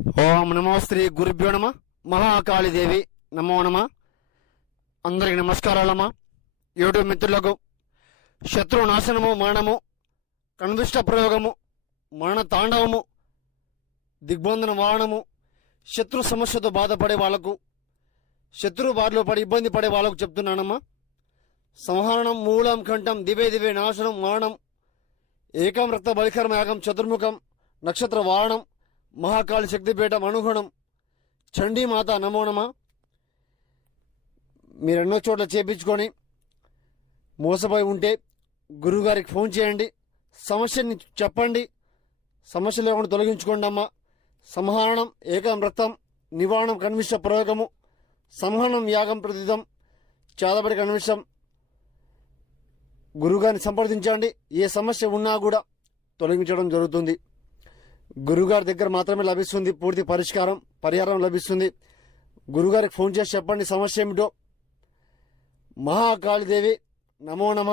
ఓం నమో శ్రీ గురుభ్యో నమ. మహాకాళీదేవి నమో నమ. అందరికి నమస్కారాలమ్మా. యూట్యూబ్ మిత్రులకు శత్రు నాశనము, మరణము, కణదుష్ట ప్రయోగము, మరణ తాండవము, దిగ్బంధన వారణము, శత్రు సమస్యతో బాధపడే వాళ్లకు, శత్రు బారిలో పడి ఇబ్బంది పడే వాళ్లకు చెప్తున్నానమ్మా. సంహరణం, మూలం, కంఠం, దివే దివే నాశనం, మరణం, ఏకం రక్త బలికర్మ యాగం, చతుర్ముఖం, నక్షత్ర వారణం, మహాకాళి శక్తిపీఠం అనుగుణం, చండీమాత నమో నమ. మీరు ఎన్నో చోట్ల చేపించుకొని మోసపోయి ఉంటే గురువుగారికి ఫోన్ చేయండి, సమస్యని చెప్పండి, సమస్య లేకుండా తొలగించుకోండి అమ్మా. సంహరణం, ఏకం రక్తం, నివారణం, కన్విష ప్రయోగము, సంహరణం, యాగం, ప్రతిదం, చాదబడి కన్విషం. గురువుగారిని సంప్రదించండి. ఏ సమస్య ఉన్నా కూడా తొలగించడం జరుగుతుంది. గురుగారి దగ్గర మాత్రమే లభిస్తుంది పూర్తి పరిహారం లభిస్తుంది. గురుగారికి ఫోన్ చేసి చెప్పండి సమస్య ఏమిటో. మహాకాళీదేవి నమో నమ.